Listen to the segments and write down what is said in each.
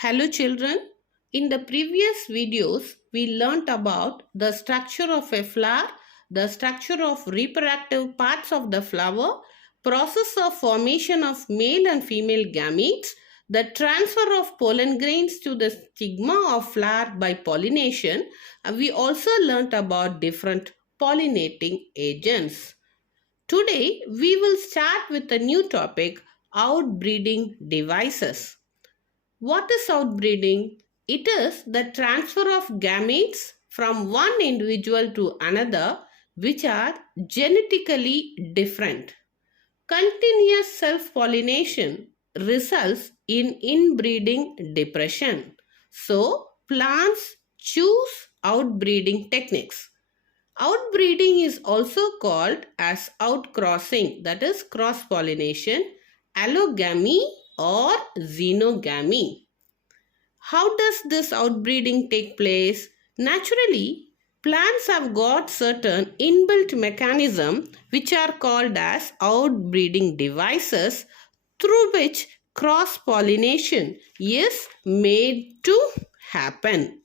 Hello children, in the previous videos we learnt about the structure of a flower, the structure of reproductive parts of the flower, process of formation of male and female gametes, the transfer of pollen grains to the stigma of flower by pollination. We also learnt about different pollinating agents. Today we will start with a new topic, outbreeding devices. What is outbreeding? It is the transfer of gametes from one individual to another which are genetically different. Continuous self-pollination results in inbreeding depression. So, plants choose outbreeding techniques. Outbreeding is also called as outcrossing, that is cross-pollination, allogamy or xenogamy. How does this outbreeding take place? Naturally, plants have got certain inbuilt mechanism which are called as outbreeding devices through which cross-pollination is made to happen.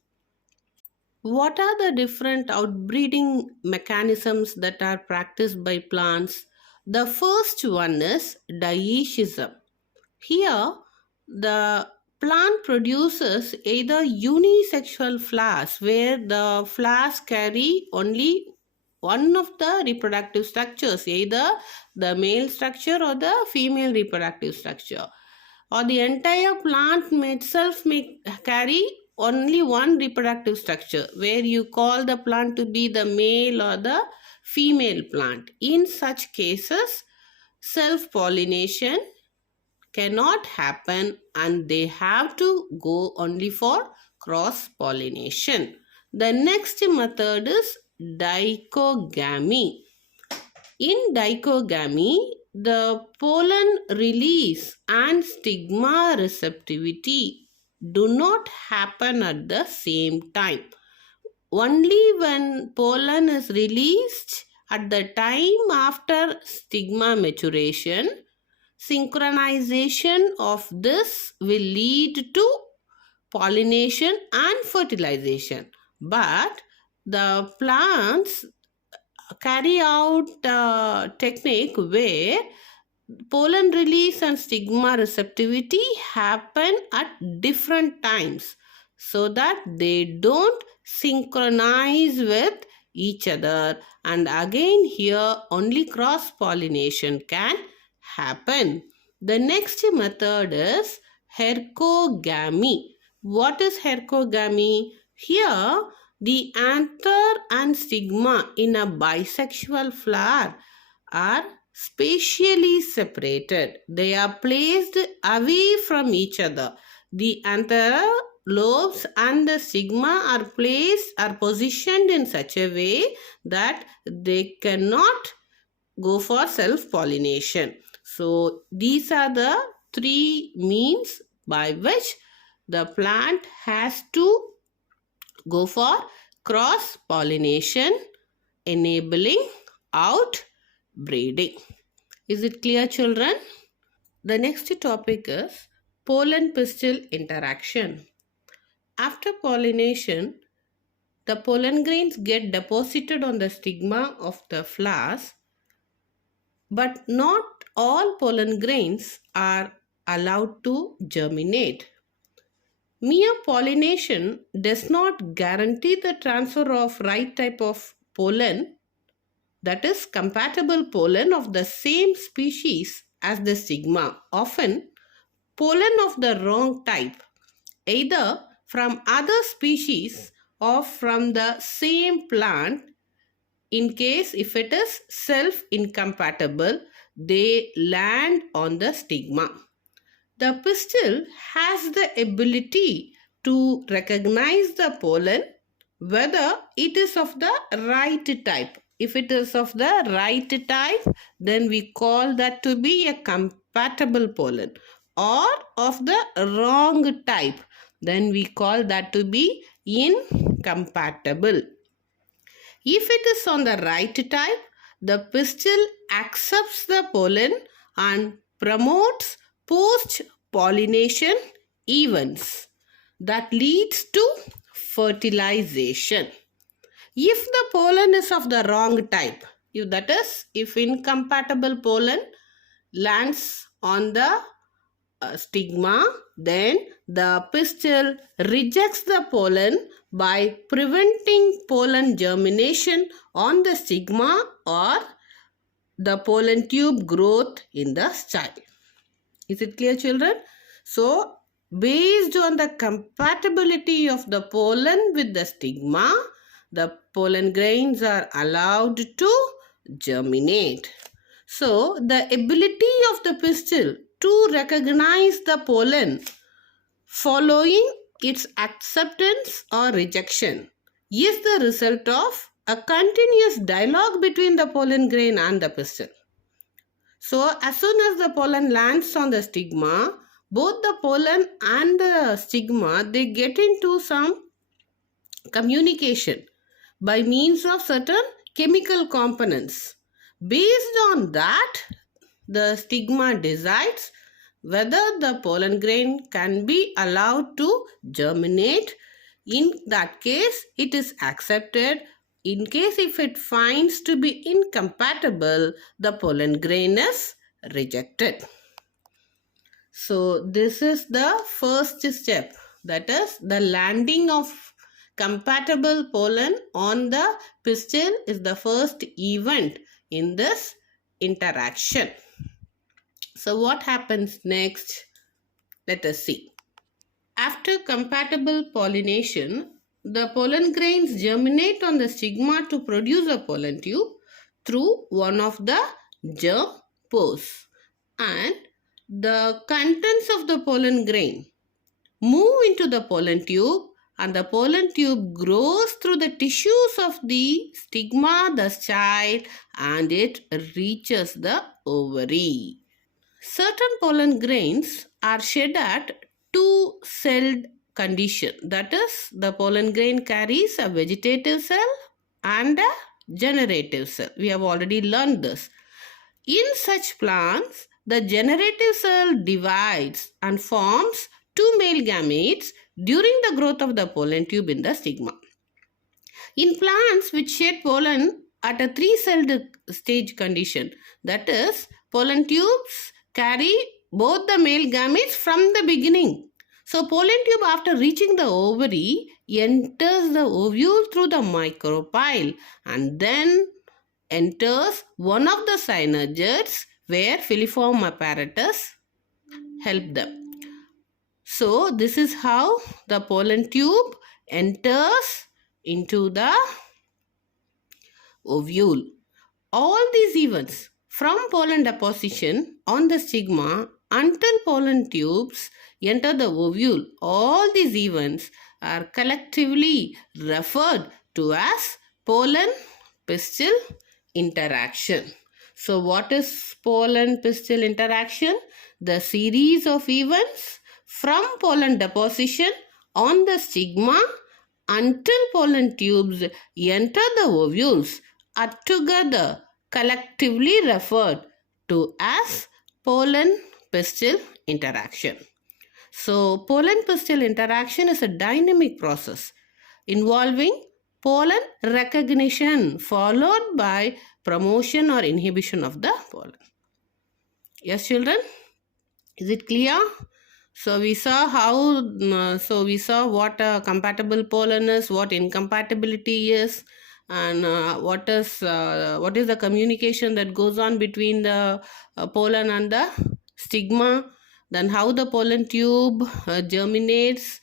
What are the different outbreeding mechanisms that are practiced by plants? The first one is dioecious. Here, the plant produces either unisexual flowers where the flowers carry only one of the reproductive structures, either the male structure or the female reproductive structure, or the entire plant itself may carry only one reproductive structure where you call the plant to be the male or the female plant. In such cases, self-pollination cannot happen and they have to go only for cross-pollination. The next method is dichogamy. In dichogamy, the pollen release and stigma receptivity do not happen at the same time. Only when pollen is released at the time after stigma maturation, synchronization of this will lead to pollination and fertilization. But the plants carry out a technique where pollen release and stigma receptivity happen at different times so that they don't synchronize with each other, and again here only cross pollination can happen. The next method is hercogamy. What is hercogamy? Here the anther and stigma in a bisexual flower are spatially separated. They are placed away from each other. The anther lobes and the stigma are positioned in such a way that they cannot go for self-pollination. So these are the three means by which the plant has to go for cross-pollination, enabling outbreeding. Is it clear, children? The next topic is pollen-pistil interaction. After pollination, the pollen grains get deposited on the stigma of the flowers, but not all pollen grains are allowed to germinate. Mere pollination does not guarantee the transfer of right type of pollen, that is compatible pollen of the same species as the stigma. Often, pollen of the wrong type, either from other species or from the same plant, in case if it is self-incompatible, they land on the stigma. The pistil has the ability to recognize the pollen whether it is of the right type. If it is of the right type, then we call that to be a compatible pollen, or of the wrong type, then we call that to be incompatible. If it is on the right type, the pistil accepts the pollen and promotes post-pollination events. that leads to fertilization. If the pollen is of the wrong type, if incompatible pollen lands on the stigma, then the pistil rejects the pollen by preventing pollen germination on the stigma or the pollen tube growth in the child. Is it clear, children? So, based on the compatibility of the pollen with the stigma, the pollen grains are allowed to germinate. So, the ability of the pistil to recognize the pollen following its acceptance or rejection is the result of a continuous dialogue between the pollen grain and the pistil. So, as soon as the pollen lands on the stigma, both the pollen and the stigma, they get into some communication by means of certain chemical components. Based on that, the stigma decides whether the pollen grain can be allowed to germinate. In that case, it is accepted. In case if it finds to be incompatible, the pollen grain is rejected. So this is the first step, that is the landing of compatible pollen on the pistil is the first event in this interaction. So what happens next? Let us see. After compatible pollination, the pollen grains germinate on the stigma to produce a pollen tube through one of the germ pores, and the contents of the pollen grain move into the pollen tube, and the pollen tube grows through the tissues of the stigma, the child, and it reaches the ovary. Certain pollen grains are shed at two-celled condition. That is, the pollen grain carries a vegetative cell and a generative cell. We have already learned this. In such plants, the generative cell divides and forms two male gametes during the growth of the pollen tube in the stigma. In plants which shed pollen at a three-celled stage condition, that is, pollen tubes carry both the male gametes from the beginning. So, pollen tube after reaching the ovary enters the ovule through the micropyle and then enters one of the synergids where filiform apparatus help them. So, this is how the pollen tube enters into the ovule. All these events from pollen deposition on the stigma until pollen tubes enter the ovule, all these events are collectively referred to as pollen-pistil interaction. So, what is pollen-pistil interaction? The series of events from pollen deposition on the stigma until pollen tubes enter the ovules are together collectively referred to as pollen-pistil interaction. So, pollen-pistil interaction is a dynamic process involving pollen recognition followed by promotion or inhibition of the pollen. Yes, children? Is it clear? So we saw what compatible pollen is, what incompatibility is, and what is the communication that goes on between the pollen and the stigma. Then how the pollen tube germinates,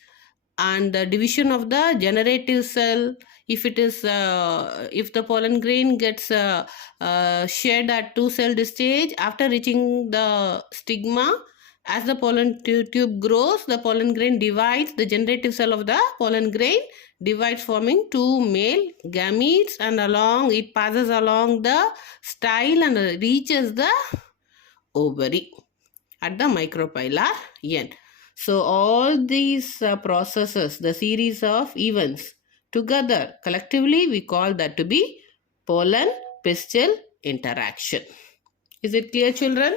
and the division of the generative cell. If the pollen grain gets shed at two-celled stage after reaching the stigma, as the pollen tube grows, the pollen grain divides, the generative cell of the pollen grain divides, forming two male gametes, and it passes along the style and reaches the ovary at the micropylar end. So all these processes, the series of events together, collectively we call that to be pollen-pistil interaction. Is it clear, children?